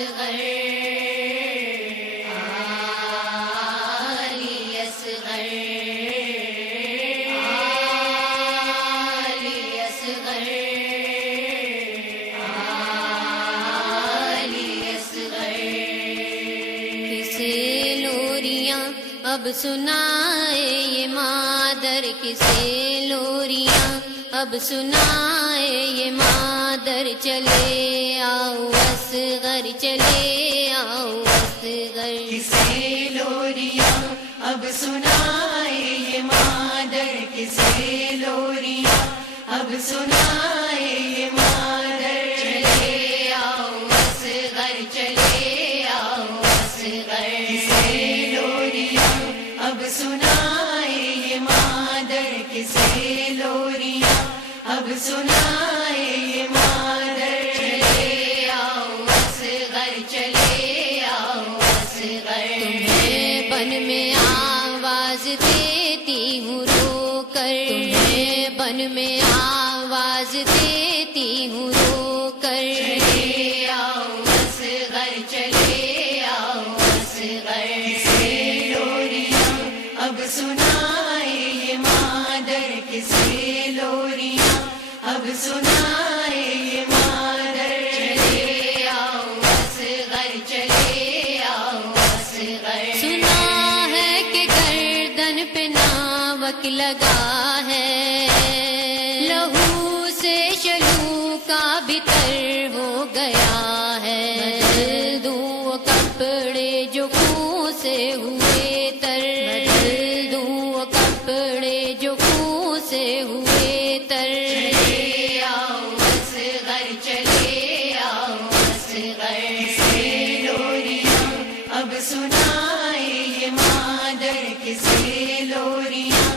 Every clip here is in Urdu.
اصغر علی اصغر علی اصغر علی اصغر کسے لوریاں اب سنائے یہ مادر، کسے لوریاں اب سنائے یہ مادر، چلے آؤ اصغر چلے آؤ اصغر، کسے لوریاں اب سنائے یہ مادر، کسے لوریاں اب سنائے یہ مادر، چلے آؤ اصغر چلے آؤ اصغر، کسے لوریاں اب سنائے یہ مادر، کسے لوریاں اب سنائے یہ مادر، چلے آؤ اصغر چلے آؤ اصغر، تمہیں بن میں آواز دیتی ہوں رو کر، تمہیں بن میں آواز دیتی ہوں رو کر، چلے آؤ اصغر چلے آؤ اصغر، کسے لوریاں اب سنائے یہ مادر، کسے لوریاں اب سنائے یہ مادر، چلے آؤ اصغر چلے آؤ اصغر، سنا ہے کہ گردن پہ ناوک لگا ہے، لہو سے شلو کا بتر ہو گیا ہے، بدل دوں وہ کپڑے جو خون سے ہوئے تر، بدل دوں وہ کپڑے جو خون سے ہوئے تر، چلے آؤ اصغر چلے آؤ اصغر، کسے لوریاں اب سنائے یہ مادر، کسے لوریاں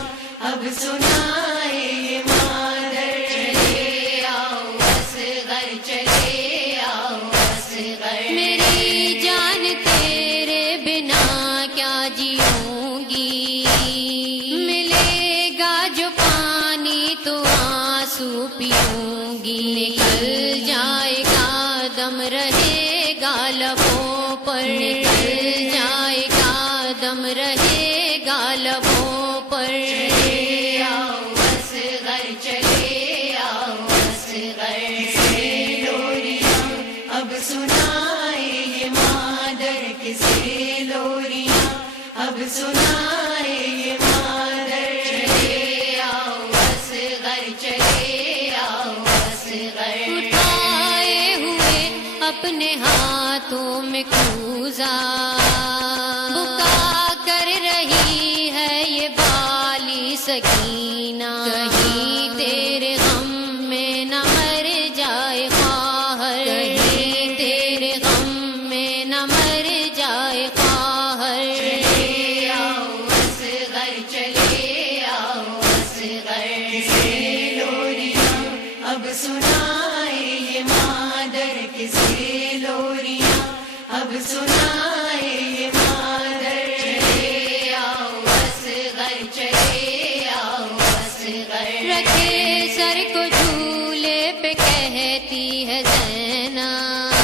اب سنائے یہ مادر، چلے آؤ اصغر چلے آؤ اصغر، میری جان تیرے بنا کیا جیوں گی، ملے گا جو پانی تو آنسو پیوں گی، نکل جائے گا دم رہے گا لبوں پر، نکل جائے گا دم رہے گا لبوں پر، چلے آؤ اصغر چلے آؤ اصغر، کسے لوریاں اب سنائے یہ مادر، کسے لوریاں اب سنائے یہ مادر، چلے آؤ اصغر چلے آؤ اصغر، اٹھائے ہوئے اپنے ہاتھوں میں کوزہ، بکا کر رہی ہے یہ بالی سکینہ، کہیں تیرے غم میں نہ مر جائے خواہر، کہیں تیرے غم میں نہ مر جائے خواہر، چلے آؤ اصغر چلے آؤ اصغر، کسے لوریاں اب سنائے یہ مادر، کسے لوریاں اب سنائے یہ مادر، چلے آؤ اصغر چلے آؤ اصغر، رکھے سر کو جھولے پہ کہتی ہے زینب،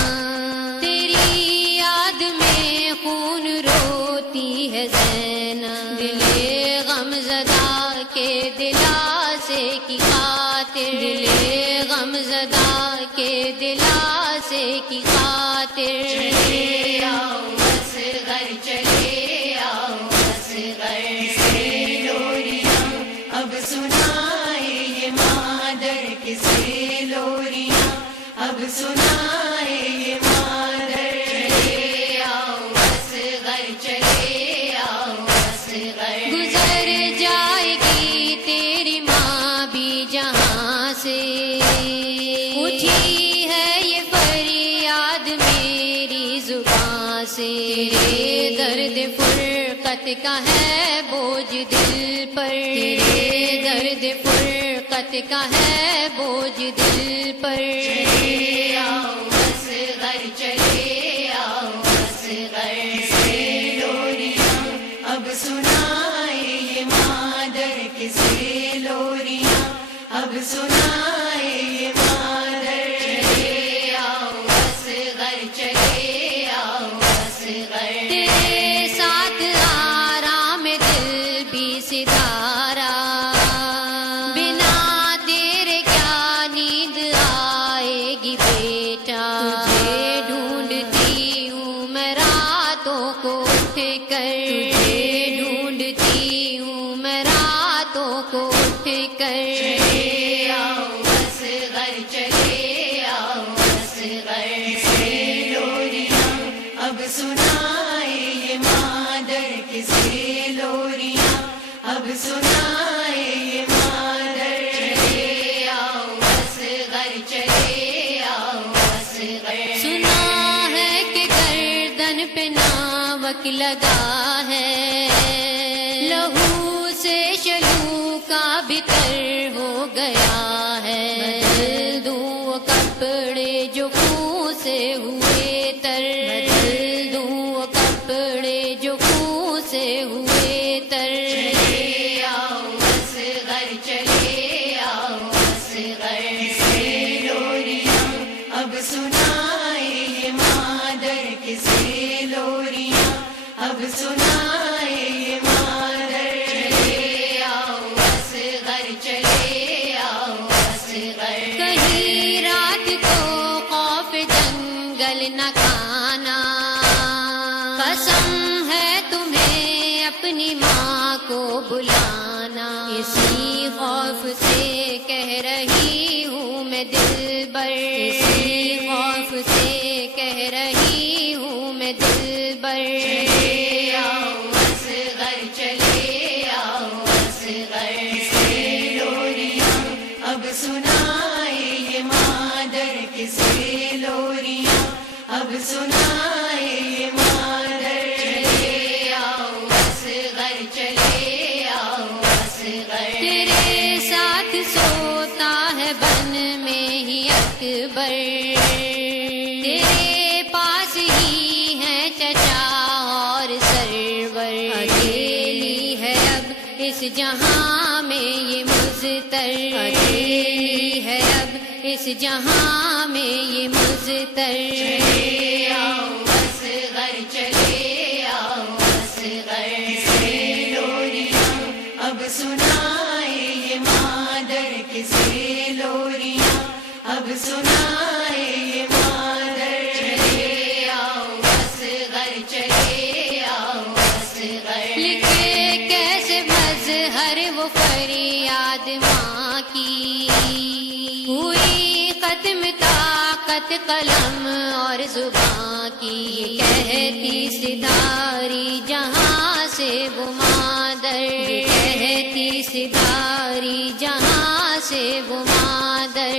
تیری یاد میں خون روتی ہے زینب، دلے غم زدہ کے دلاسے کی خاطر، دلے غم زدہ کے دلاسے کی خاطر، چلے آؤ اصغر چلے آؤ اصغر، کسے لوریاں اب سنائے یہ مادر، کسے لوریاں اب سنائے یہ مادر، چلے آؤ اصغر چلے آؤ اصغر، گزر جائے گی تیری ماں بھی جہاں سے، اٹھی ہے یہ فریاد میری زبان سے، تیرے درد فرقت کا ہے بوجھ دل پر، تیرے درد فرقت کا ہے بوجھ دل پر، چلے آؤ اصغر چلے آؤ اصغر، کسے لوریاں اب سنائے یہ مادر، کسے لوریاں اب سنائے یہ مادر، چلے آؤ اصغر چلے نمک لگا ہے، لہو سے شلو کا بھی تر ہو گیا ہے، بدل دوں کپڑے جو خون سے ہوئے تر، بدل دوں کپڑے جو خون سے ہوئے تر، چلے آؤ اصغر چلے آؤ اصغر، کسے لوریاں اب سنائے یہ مادر، کسے لوریاں اب سنائے یہ مادر، چلے آؤ اصغر چلے آؤ اصغر، کہیں رات کو خوف جنگل نہ کھانا، قسم ہے تمہیں اپنی ماں کو بلانا، اسی خوف سے کہہ رہی ہوں میں دل بر، اسی خوف سے کہہ رہی ہوں میں دل بر، چلے آؤ اصغر چلے آؤ اصغر، کسے لوریاں اب سنائے یہ مادر، کسے لوریاں اب سنائے یہ مادر، چلے آؤ اصغر چلے آؤ اصغر، تیرے ساتھ سوتا ہے بن میں ہی اکبر، تیرے پاس ہی ہے چچا اور سرور، اکیلی ہے اب اس جہاں میں یہ مضطر، اکیلی ہے اب اس جہاں میں یہ مضطر، چلے آؤ اصغر چلے آؤ اصغر، کسے لوریاں اب سنائے یہ مادر، کسے لوریاں اب سنائے یہ مادر، چلے آؤ اصغر چلے آؤ اصغر، لکھے کیسے مظہر وہ فریاد ماں کی، ہوئی ختم طاقت قلم اور زباں کی، کہتی ستاری جہاں سے وہ مادر، کہتی ستاری جہاں سے وہ مادر،